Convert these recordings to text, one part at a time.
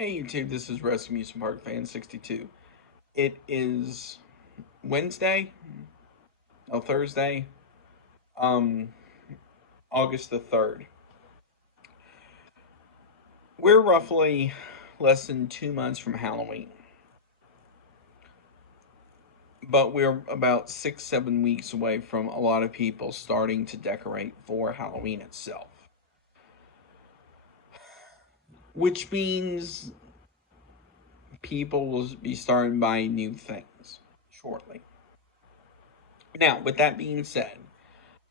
Hey YouTube, this is Rescue Amusement Park Fan 62. It is Wednesday, Thursday, um, August the 3rd. We're roughly less than 2 months from Halloween, but we're about 6, 7 weeks away from a lot of people starting to decorate for Halloween itself. Which means people will be starting buying new things shortly. Now, with that being said,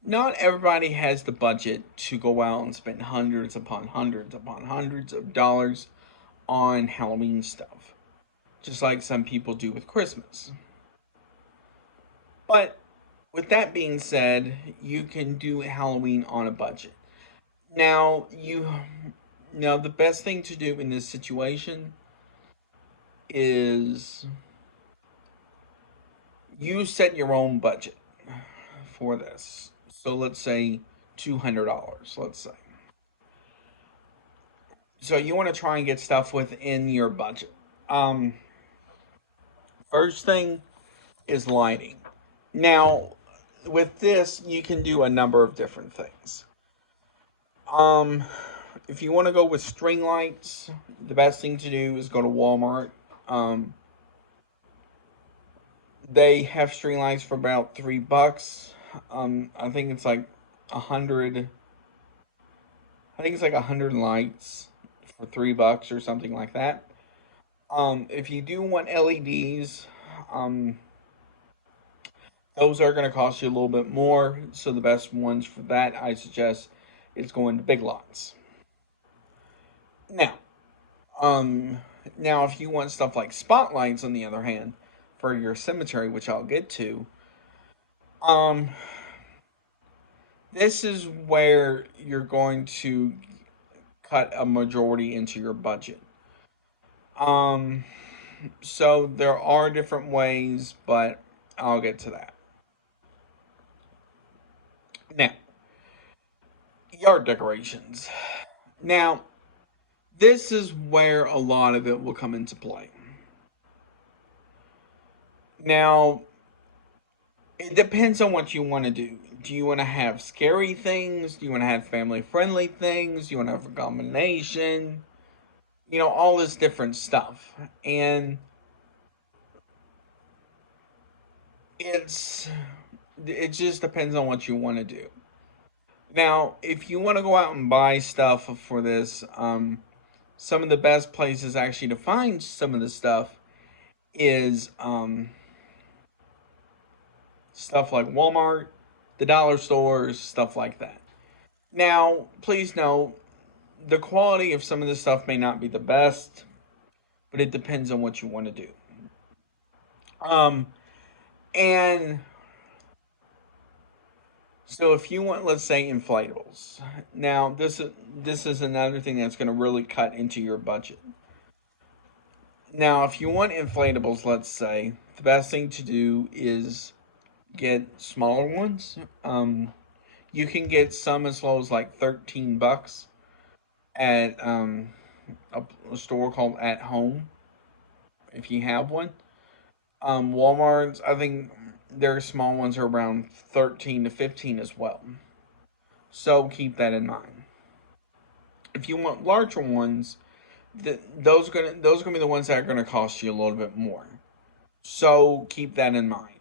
not everybody has the budget to go out and spend hundreds upon hundreds upon hundreds of dollars on Halloween stuff, just like some people do with Christmas. But with that being said, you can do Halloween on a budget. Now, the best thing to do in this situation is you set your own budget for this. So let's say $200, let's say. So you want to try and get stuff within your budget. Um, First thing is lighting. Now, with this, you can do a number of different things. Um, if you want to go with string lights, the best thing to do is go to Walmart. Um, they have string lights for about $3. I think it's like 100. I think it's like 100 lights for $3 or something like that. If you do want LEDs, those are going to cost you a little bit more. So the best ones for that, I suggest, is going to Big Lots. Now, um, now if you want stuff like spotlights, on the other hand, for your cemetery, which I'll get to, um, this is where you're going to cut a majority into your budget. Um, so there are different ways, but I'll get to that. Now, yard decorations. Now, this is where a lot of it will come into play. Now, it depends on what you want to do. Do you want to have scary things? Do you want to have family friendly things? Do you want to have a combination? All this different stuff. And it's it just depends on what you want to do. Now, if you want to go out and buy stuff for this, some of the best places actually to find some of the stuff is stuff like Walmart, the dollar stores, stuff like that. Now, please know the quality of some of this stuff may not be the best, but it depends on what you want to do. Um, and so if you want, let's say, inflatables. Now, this is another thing that's going to really cut into your budget. Now, if you want inflatables, let's say, the best thing to do is get smaller ones. You can get some as low as like $13 at a store called At Home, if you have one. Walmart's, I think their small ones are around 13 to 15 as well. So keep that in mind. If you want larger ones, those are gonna be the ones that are gonna cost you a little bit more. So keep that in mind.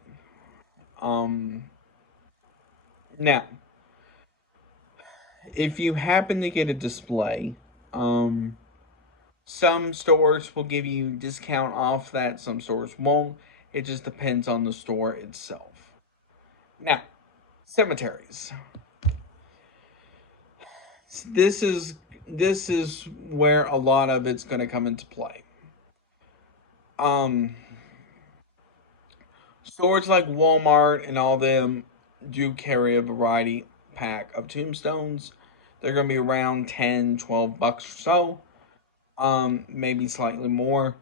Um, Now, if you happen to get a display, um, some stores will give you discount off that. Some stores won't. It just depends on the store itself. Now, cemeteries. This is this is where a lot of it's going to come into play. Um, Stores like Walmart and all them do carry a variety pack of tombstones. They're going to be around 10, $12 or so. Maybe slightly more.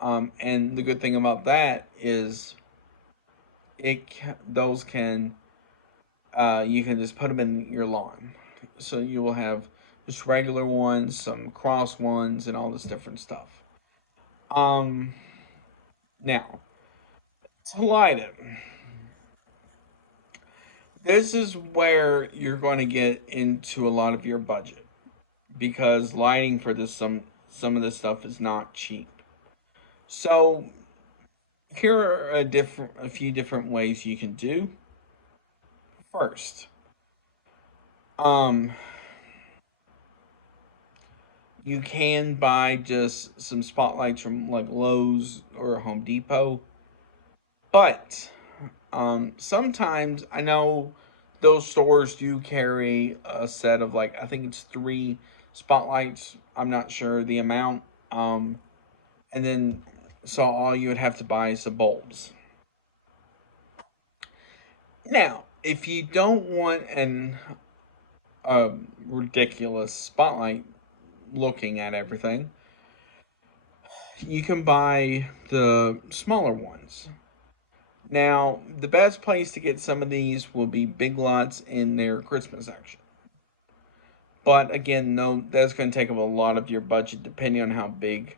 And the good thing about that is those can you can just put them in your lawn. So you will have just regular ones, some cross ones, and all this different stuff. Um, Now, to light it, this is where you're going to get into a lot of your budget because lighting for this some of this stuff is not cheap. So here are a few different ways you can do. First, um, you can buy just some spotlights from like Lowe's or Home Depot, but sometimes I know those stores do carry a set of like I think it's three spotlights. I'm not sure the amount. And then so all you would have to buy is the bulbs. Now, if you don't want an ridiculous spotlight looking at everything, you can buy the smaller ones. Now, the best place to get some of these will be Big Lots in their Christmas section. But again, no, that's going to take up a lot of your budget depending on how big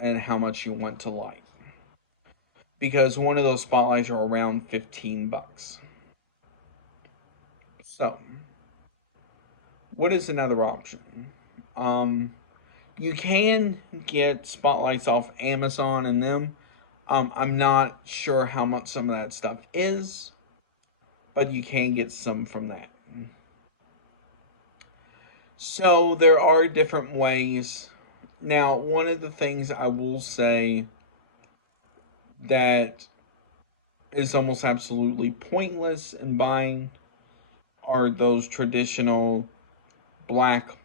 and how much you want to light. Because one of those spotlights are around 15 bucks. So, what is another option? Um, you can get spotlights off Amazon and them. I'm not sure how much some of that stuff is, but you can get some from that. So there are different ways. Now, one of the things I will say that is almost absolutely pointless in buying are those traditional black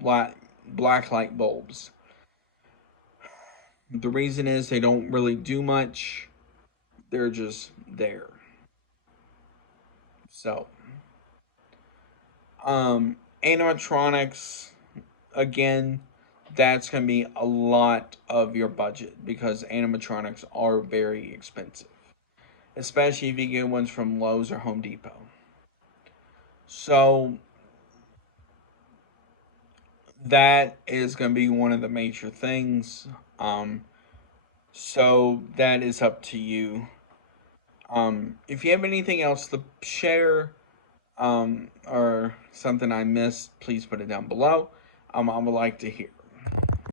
black black light bulbs. The reason is they don't really do much. They're just there. So, animatronics again, that's going to be a lot of your budget because animatronics are very expensive, especially if you get ones from Lowe's or Home Depot. So that is going to be one of the major things. Um, so that is up to you. If you have anything else to share or something I missed, please put it down below. I would like to hear.